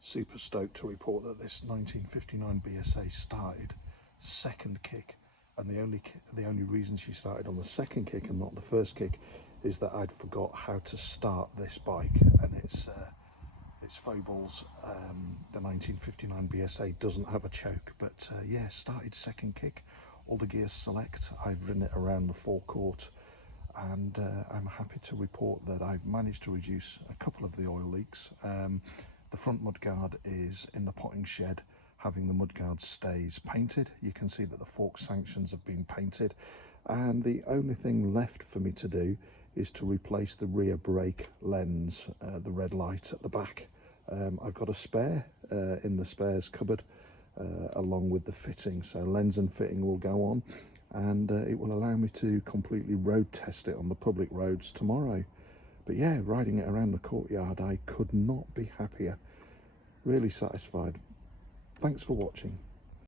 Super stoked to report that this 1959 BSA started second kick, and the only reason she started on the second kick and not the first kick is that I'd forgot how to start this bike, and it's Foble's. The 1959 BSA doesn't have a choke, but yeah, started second kick, all the gears select. I've ridden it around the forecourt, and I'm happy to report that I've managed to reduce a couple of the oil leaks. The front mudguard is in the potting shed, having the mudguard stays painted. You can see that the fork sanctions have been painted, and the only thing left for me to do is to replace the rear brake lens, the red light at the back. I've got a spare in the spares cupboard, along with the fitting, so lens and fitting will go on, and it will allow me to completely road test it on the public roads tomorrow. But yeah, riding it around the courtyard, I could not be happier. Really satisfied. Thanks for watching.